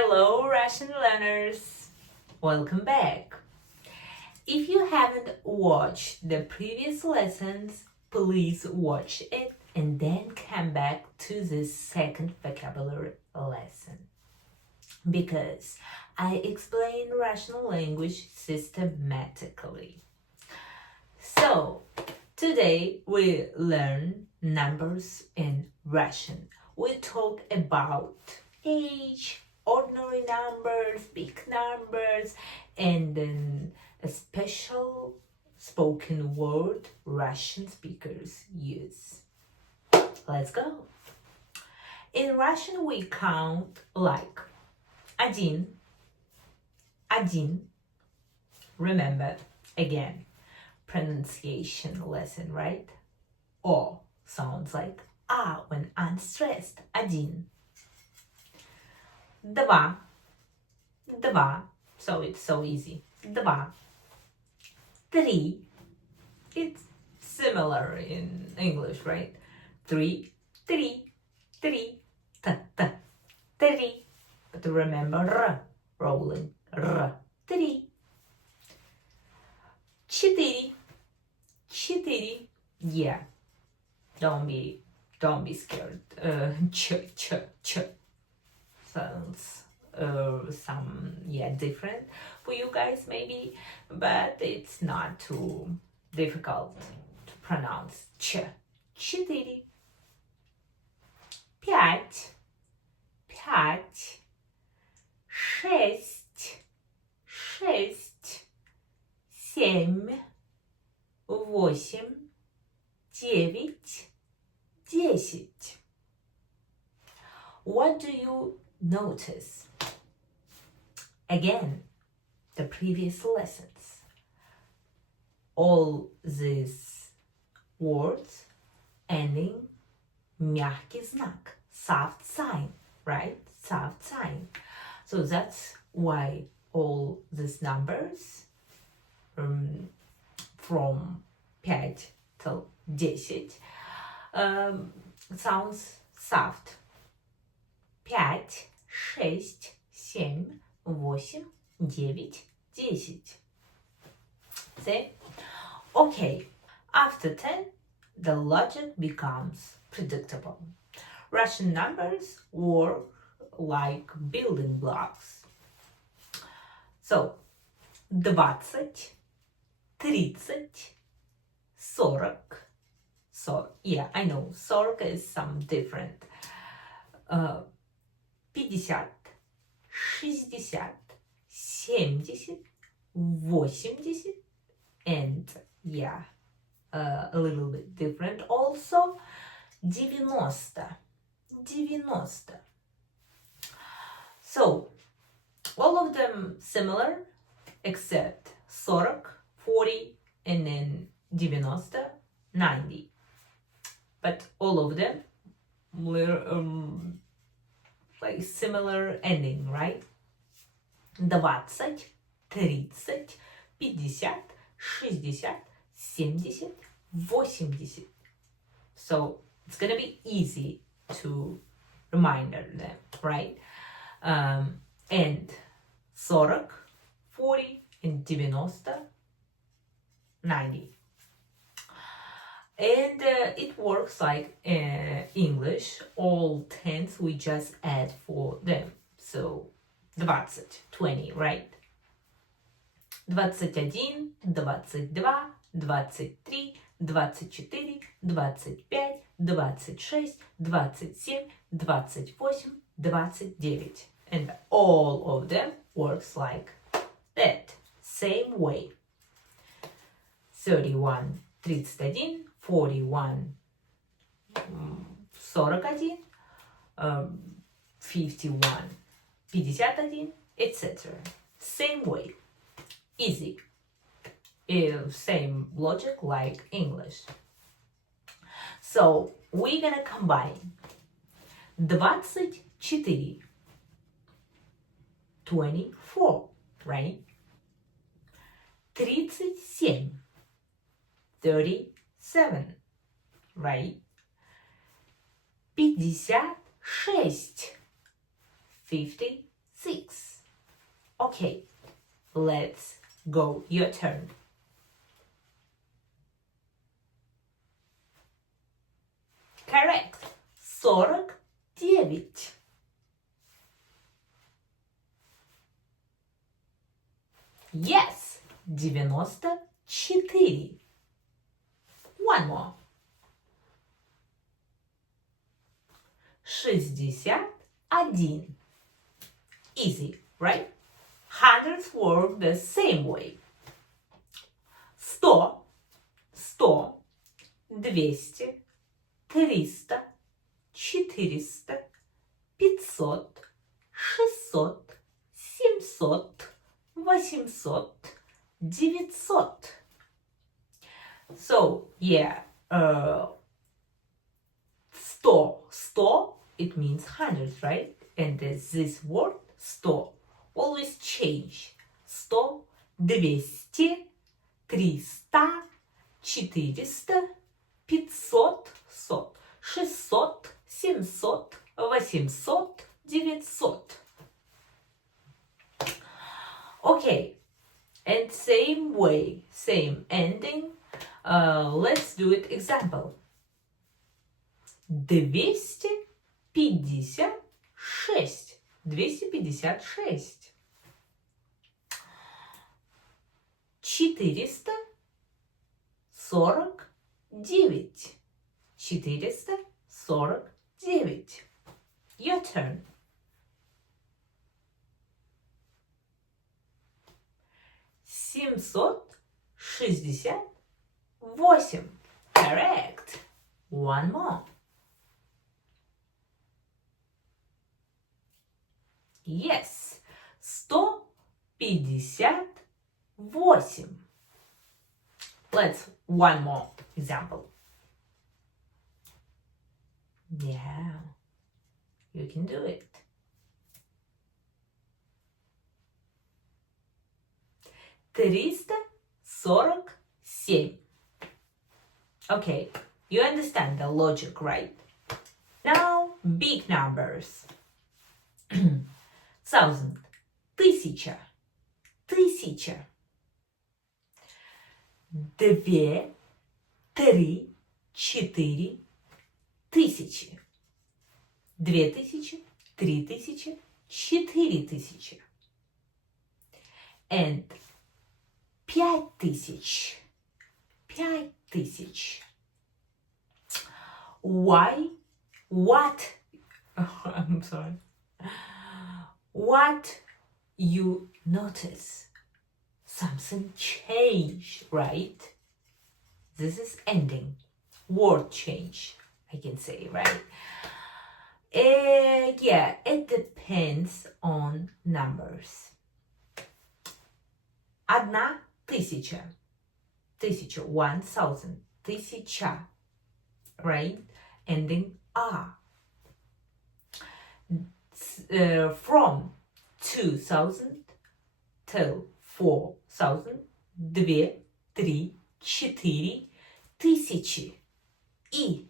Hello, Russian learners! Welcome back! If you haven't watched the previous lessons, please watch it and then come back to this second vocabulary lesson. Because I explain Russian language systematically. So, today we learn numbers in Russian. We talk about age, ordinary numbers, big numbers, and then a special spoken word Russian speakers use. Let's go. In Russian we count like один. Remember, again, pronunciation lesson, right? O sounds like A when unstressed. Один. Два. So it's so easy. Два. Три. It's similar in English, right? Three. Три. Три. Три. But remember R, rolling. R. Три. Четыре. Yeah. Don't be scared. Ch. Sounds different for you guys maybe, but it's not too difficult to pronounce. Ch. Четыре. Пять. Шесть. Семь. Восемь. Девять. 10. What do you notice? Again, the previous lessons. All these words ending мягкий знак, soft sign, right? Soft sign. So that's why all these numbers from 5 till 10 sounds soft. 5, 6, 7, 8, 9, 10. See? Okay, after 10, the logic becomes predictable. Russian numbers work like building blocks. So, 20, 30, 40. So, yeah, I know, 40 is some different. 50, 60, 70, 80, and yeah, a little bit different. Also, 90. So, all of them similar, except 40, 40, and then 90, 90. But all of them like similar ending, right? 20, 30, 50, 60, 70, 80. So it's gonna be easy to reminder them, right? And 40, 40, and 90, 90. And it works like English. All tense we just add for them. So 20, 20, right? 21, 22, 23, 24, 25, 26, 27, 28, 29. And all of them works like that. Same way. 31, 31, 41, 41, 51, 51, etc. Same way. Easy. Same logic like English. So we're gonna combine 24, 24, right? 37, 37, right? 56, 56, 6. Okay, let's go. Your turn. Correct. 49. Yes. 94. One more. 61. Easy, right? Hundreds work the same way. 100, 100, 200, 300, 400, 500, 600, 700, 800, 900. So, yeah, 100, it means hundreds, right? And this word 100 always change. 100, 200, 300, 400, 500, 100, 600, 700, 800, 900. Okay, and same way, same ending. Let's do it example. 256. 256. 449. 449. Your turn. 768. Correct. One more. Yes. 158. Let's one more example. Yeah, you can do it. 347. Okay, you understand the logic, right? Now, big numbers. 1000, 1000, 1000. 2, 3, 4 тысячи. 2000, 3000, 4000. And 5000. 5000. Why? What? I'm sorry. What you notice? Something changed, right? This is ending. Word change, I can say, right? Yeah, it depends on numbers. 1000. 1000. 1000. 1000. Right? Ending R. From 2000 till 4000, 2, 3, 4 тысячи. E.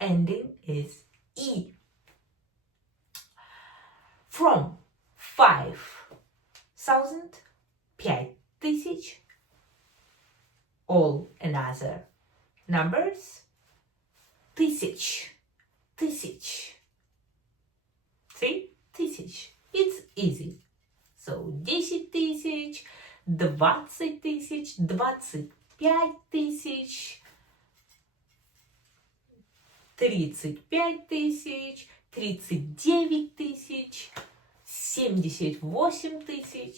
Ending is E. From 5000, 5000, all another numbers, тысяч. See? Тысяч. It's easy. So, 10 000, 20 000, 25 000, 35 000, 39 000, 78 000,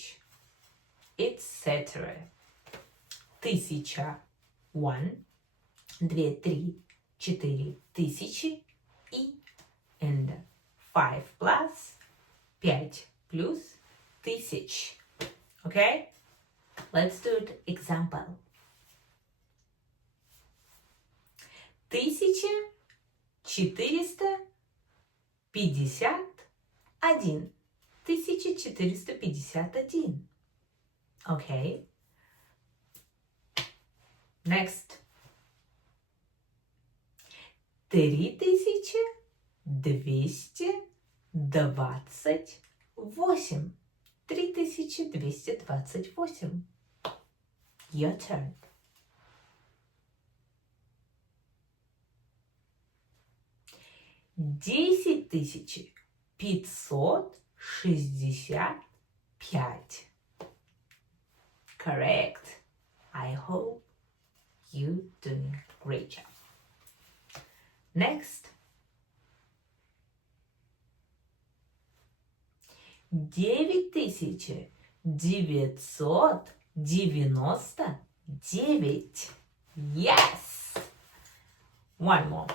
etc. 1000, 1, 2, 3, 4 тысячи и and 5 plus 5 plus тысяч. Okay? Let's do it example. 1451. 1451. Okay. Next. 3228. 8. 3228. Your turn. 10565. Correct. I hope you doing great job. Next. 9999. Yes. One more.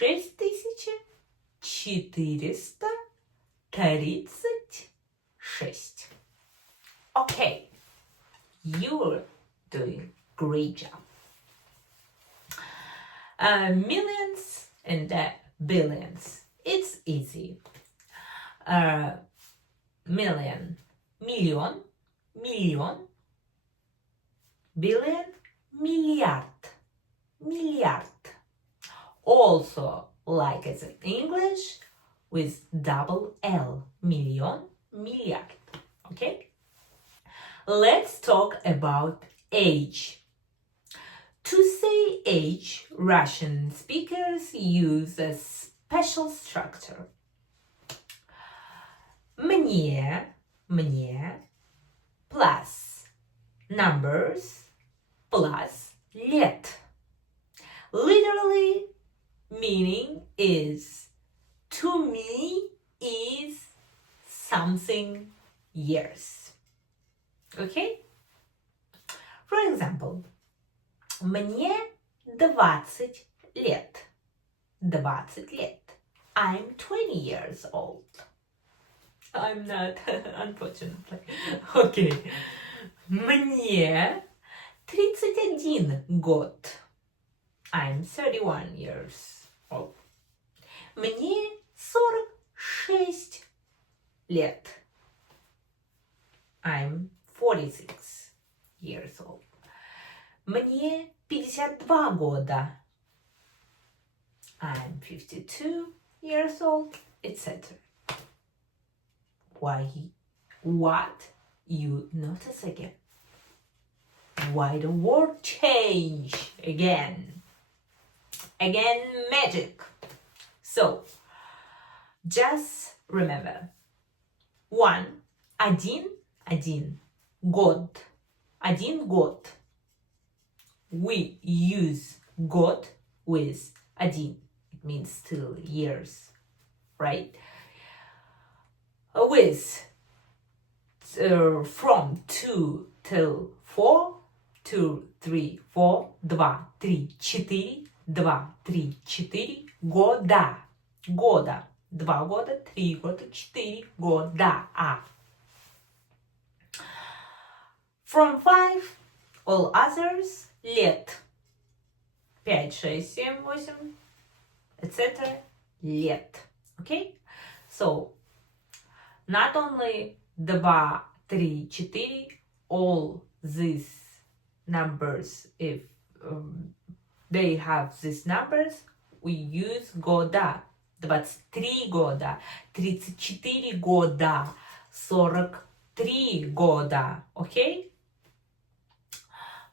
6436. Okay, you're doing great job. Millions and billions. It's easy. Million. Million. Billion. Milliard. Also, like it's in English, with double L. Million, milliard. Okay? Let's talk about age. To say age, Russian speakers use a special structure. Мне plus numbers plus лет. Literally, meaning is to me is something years. Okay? For example, мне 20 лет. 20 лет. I'm 20 years old. I'm not, unfortunately. Okay. Мне 31 год. I'm 31 years old. Мне 46 лет. I'm 46 years old. Мне 52 года. I'm 52 years old, etc. Why? What you notice again? Why the word change again? Again, magic. So, just remember. 1. Один год. Один год. We use год with один. It means still years, right? With from 2 till 4, 2, 3, 4, 2, 3, 4, 2, 3, 4, года. 2 года, 3 года, 4 года. From 5, all others, лет. 5, 6, 7, 8, etc. лет. Okay? So, not only 2, 3, 4, all these numbers, if they have these numbers, we use года. 23 года, 34 года, 43 года, okay?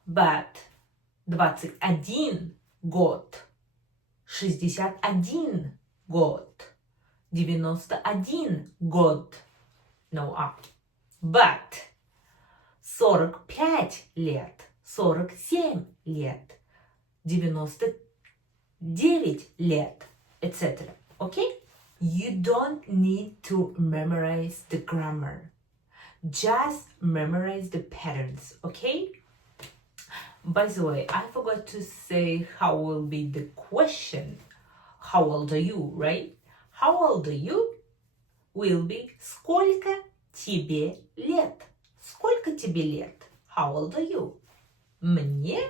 But 21 год, 61 год, 91 год, no up. But 45 лет, 47 лет, 99 лет, etc. Okay? You don't need to memorize the grammar. Just memorize the patterns, okay? By the way, I forgot to say how will be the question. How old are you, right? How old are you? Will be сколько тебе лет? Сколько тебе лет? How old are you? Мне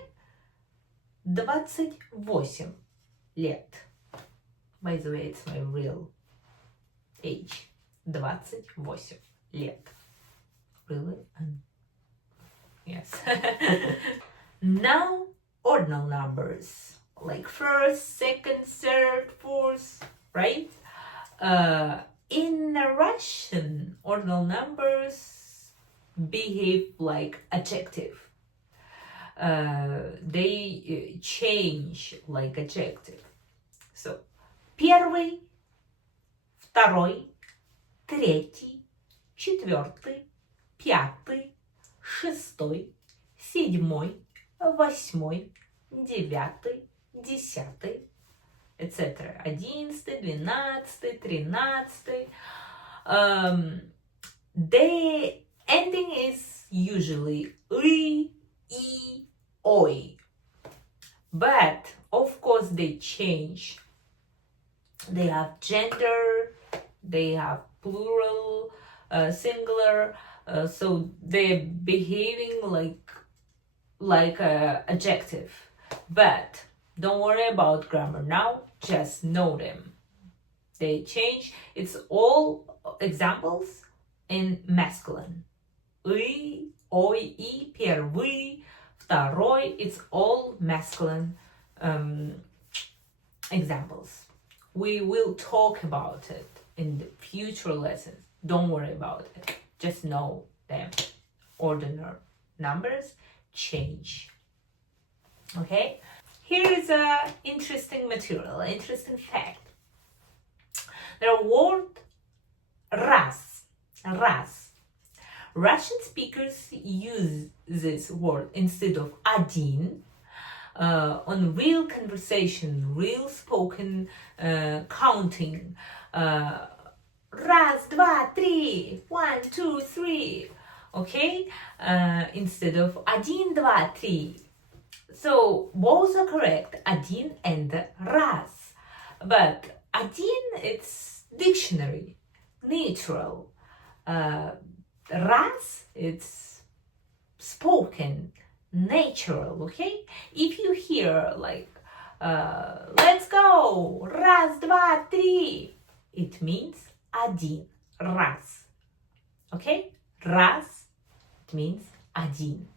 28 лет. By the way, it's my real age. 28 лет. Really? Yes. Now, ordinal numbers like first, second, third, fourth, right? In Russian, ordinal numbers behave like adjective. They change like adjective. So, первый, второй, третий, четвертый, пятый, шестой, седьмой, восьмой, девятый, десятый, etc. 11, 12, 13. The ending is usually I, oi. But of course they change. They have gender, they have plural, singular, so they're behaving like a adjective. But don't worry about grammar now, just know them. They change. It's all examples in masculine. И, ой, и, первый, второй. It's all masculine examples. We will talk about it in the future lessons. Don't worry about it. Just know them. Ordinal numbers change. Okay? Here is a interesting material, interesting fact. There are word раз. Russian speakers use this word instead of один on real conversation, real spoken counting. Раз, два, три, 1, 2, 3. Okay? Instead of один, два, три. So both are correct, один and раз. But один, it's dictionary, neutral. Раз, it's spoken, natural, okay? If you hear like, let's go, раз, два, три, it means один, раз. Okay? Раз, it means один.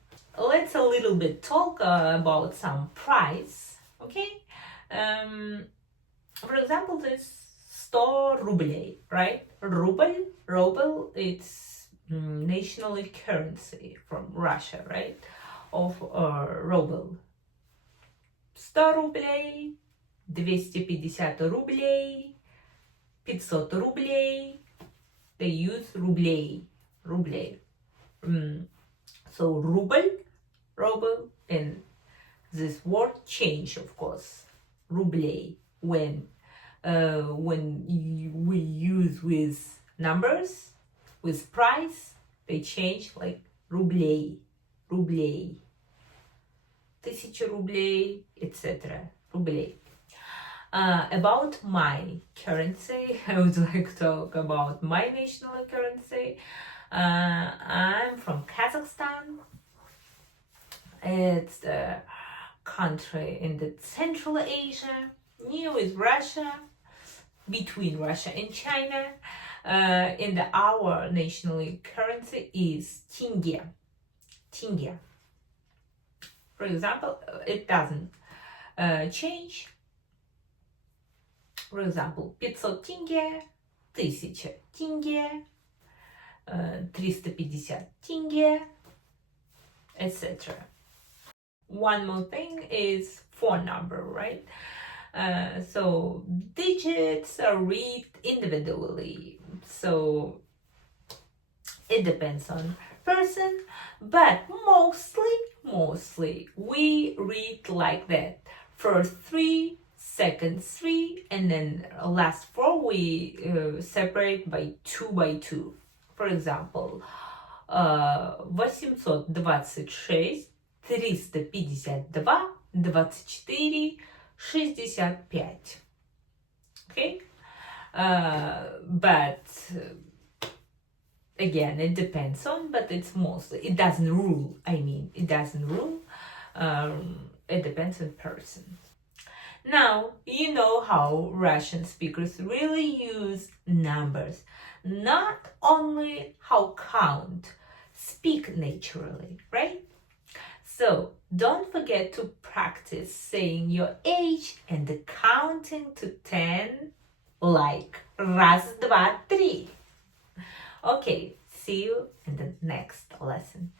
Let's a little bit talk about some price, okay? For example, this 100 рублей, right? Ruble, it's national currency from Russia, right? Of ruble. 100 рублей, 250 рублей, 500 рублей. They use рублей. So ruble, and this word change, of course. Рублей. When we use with numbers, with price, they change like рублей. 1000 рублей, etc. Рублей. About my currency, I would like to talk about my national currency. I'm from Kazakhstan. It's the country in the Central Asia, near with Russia, between Russia and China. Our national currency is tenge. For example, it doesn't change. For example, 500 тенге, 1000 тенге, 350 тенге, etc. One more thing is phone number, right? So digits are read individually. So it depends on person, but mostly we read like that. First 3, second 3, and then last 4 we separate by 2 by 2. For example, 826, 352, 24, 65. Okay? But again, it depends on, but it's mostly, it doesn't rule. It doesn't rule. It depends on person. Now, you know how Russian speakers really use numbers. Not only how count, speak naturally, right? So don't forget to practice saying your age and counting to 10 like раз, два, три. Okay, see you in the next lesson.